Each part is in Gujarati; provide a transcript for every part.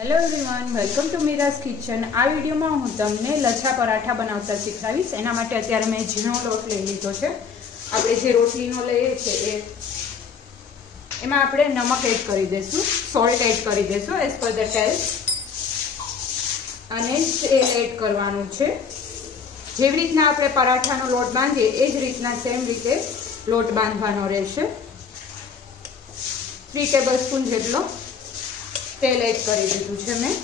Hello everyone, welcome to Meera's kitchen. आ वीडियो में हूँ तमने लच्छा पराठा बनावता शीखवाड़ीश। एना माटे अत्यारे मैं झीणो लोट लई लीधो छे। आपणे जे रोटलीनो लईए छे एमां आपणे नमक एड करी देशुं, सॉल्ट एड करी देशुं एज पर द टेस्ट, अने तेल एड करवानुं छे। जेवी रीतना आपणे पराठानो लोट बांधीए ए ज रीतना सेम रीते लोट बांधवानो रहेशे। 3 टेबलस्पून जेटलो तेल एड करी दीधुं छे मैं,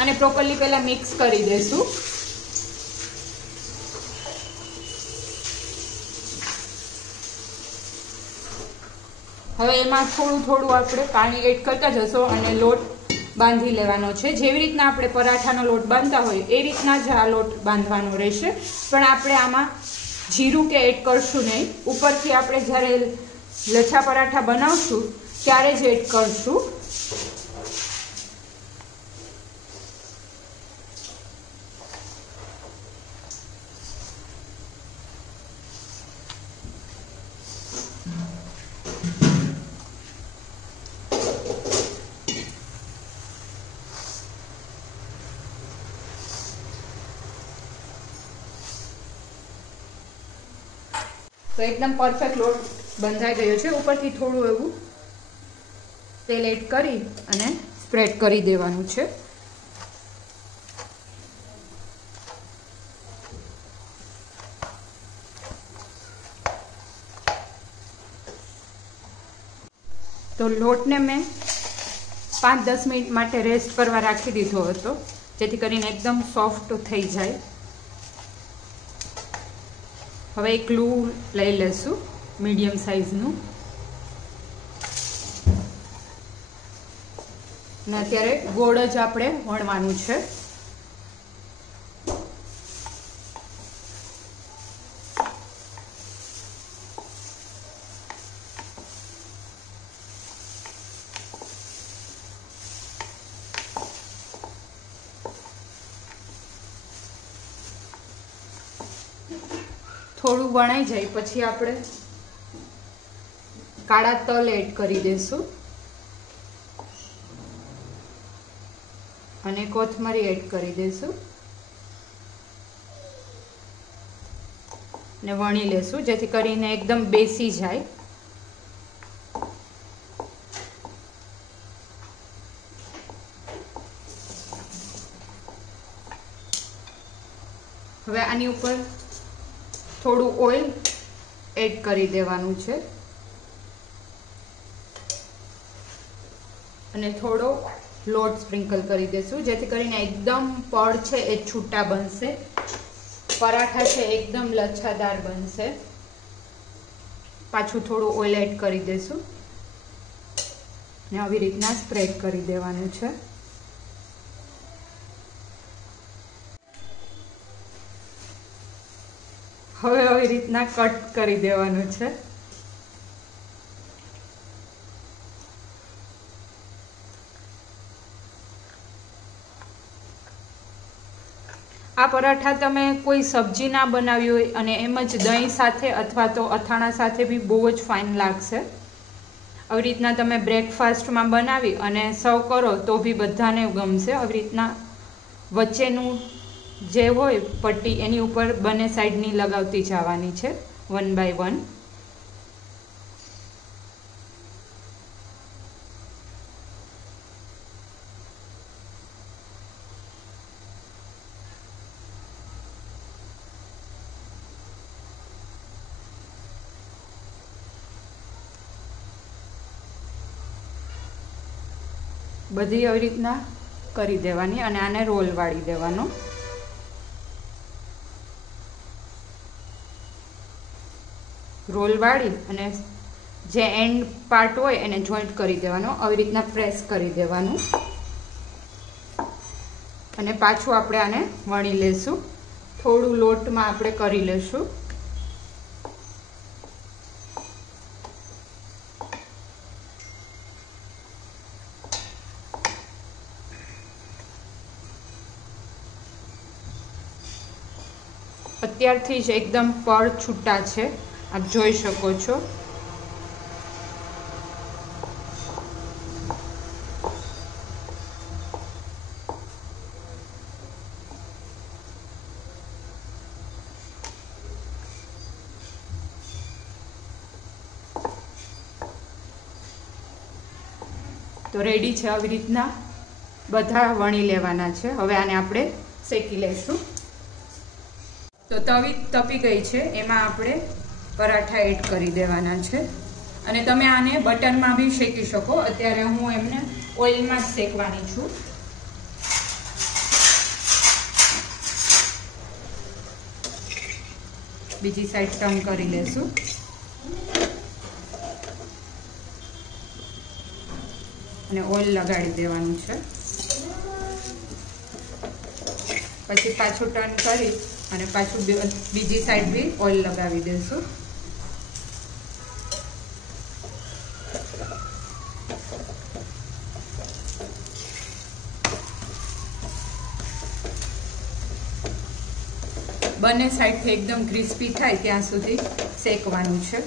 अने प्रोपरली पहला मिक्स करी देशुं। हवे एमां थोडुं थोडुं आपणे पाणी एड करता जशो अने लोट बांधी लेवानो छे। जेवी रीतना आपणे पराठानो लोट बांधता होय ए रीतना ज आ लोट बांधवानो रहेशे। पण आपणे आमां जीरुं के एड करशुं नहीं, उपरथी आपणे ज्यारे लच्छा पराठा बनावशुं त्यारे ज एड करशुं। तो एकदम परफेक्ट लोट बंधाई गयो छे। उपरथी थोड़ुं एवुं तेल एड करी अने स्प्रेड करी देवानुं छे। तो लोटने मैं 5-10 मिनिट माटे रेस्ट करवा राखी दीधो हतो, जेथी करीने एकदम सॉफ्ट थई जाय। हवे एक ग्लू लई लेशुं मीडियम साइजनुं, ने अत्यारे गोળ ज आपणे वणवानुं छे। थोड़ું વણાઈ જાય પછી આપણે કાળા તલ એડ કરી દેશું અને કોથમરી એડ કરી દેશું ને વણી લેશું જેથી કરીને એકદમ બેસી જાય। હવે આની ઉપર थोड़ू ऑइल एड करी देवानुं छे अने थोड़ो लोट स्प्रिंकल करी देशुं जेथी करीने एकदम पड़ छे ए छूटा बनशे, पराठा छे एकदम लच्छादार बनशे। पाछुं थोड़ू ऑइल एड करी देशुं ने आवी रीतना स्प्रेड करी देवानुं छे। હવે આવી રીતના કટ કરી દેવાનું છે। આ પરાઠા તમે કોઈ સબ્જી ના બનાવી હોય અને એમ જ દહીં સાથે અથવા તો અથાણા સાથે બી બહુ જ ફાઇન લાગશે। આવી રીતના તમે બ્રેકફાસ્ટમાં બનાવી અને સર્વ કરો તો બી બધાને ગમશે। આવી રીતના વચ્ચેનું जे होय पट्टी एनी ऊपर बने साइडनी लगावती जवानी छे 1 बाय 1। बधी આવી રીતના કરી દેવાની અને આને રોલ વાળી દેવાનો। रोल वाड़ी अने जे एंड पार्ट होय एने जॉइंट करी देवानो। આવી રીતના प्रेस करी देवानुं अने पाछुं आपणे आने वणी लेशुं। थोड़ुं लोटमां आपणे करी लेशुं। अत्यारथी ज एकदम पड़ छूटा छे, आप जोई शको छो। તો રેડી છે, આવી રીતના બધા વણી લેવાના છે. હવે આને આપણે શેકી લઈશું. તો તવી તપી ગઈ છે, એમાં આપણે પરાઠા એડ કરી દેવાના છે. અને તમે આને બટરમાં બી શેકી શકો. અત્યારે હું એમને ઓઇલમાં જ શેકવાની છું. બીજી સાઈડ ટર્ન કરી લેશું. અને ઓઇલ લગાડી દેવાનું છે. પછી પાછું ટર્ન કરી અને પાછું બીજી સાઈડ બી ઓઇલ લગાવી દઈશું. બંને સાઈડથી એકદમ ક્રિસ્પી થાય ત્યાં સુધી શેકવાનું છે.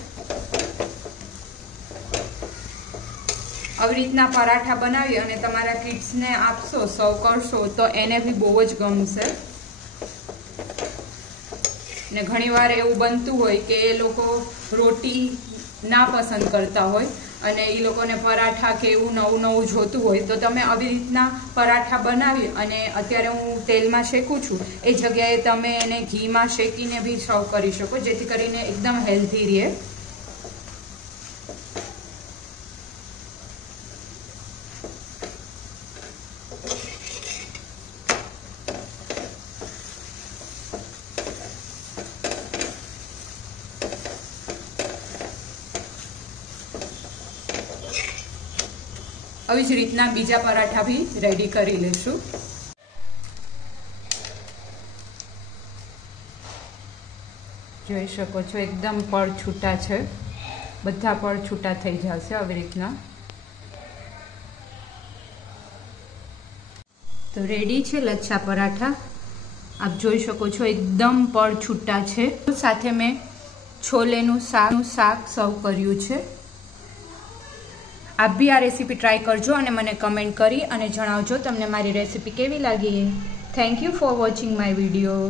આવી રીતના પરાઠા બનાવી અને તમારા કિડ્સને આપશો, સર્વ કરશો તો એને બી બહુ જ ગમશે. ને ઘણીવાર એવું બનતું હોય કે એ લોકો રોટી ના પસંદ કરતા હોય અને એ લોકોને પરાઠા કે એવું નવું નવું જોતું હોય, તો તમે આવી રીતના પરાઠા બનાવી અને અત્યારે હું તેલમાં શેકું છું એ જગ્યાએ તમે એને ઘીમાં શેકીને બી સર્વ કરી શકો, જેથી કરીને એકદમ હેલ્ધી રહે. આવી જ રીતના બીજા પરાઠા બી રેડી કરી લેશું. જોઈ શકો છો એકદમ પડ છૂટા છે, બધા પડ છૂટા થઈ જશે આવી રીતના. તો રેડી છે લચ્છા પરાઠા. આપ જોઈ શકો છો એકદમ પડ છૂટા છે. સાથે મેં છોલેનું શાક સર્વ કર્યું છે. આપ બી આ રેસીપી ટ્રાય કરજો અને મને કમેન્ટ કરી અને જણાવજો તમને મારી રેસીપી કેવી લાગી. Thank you for watching my video.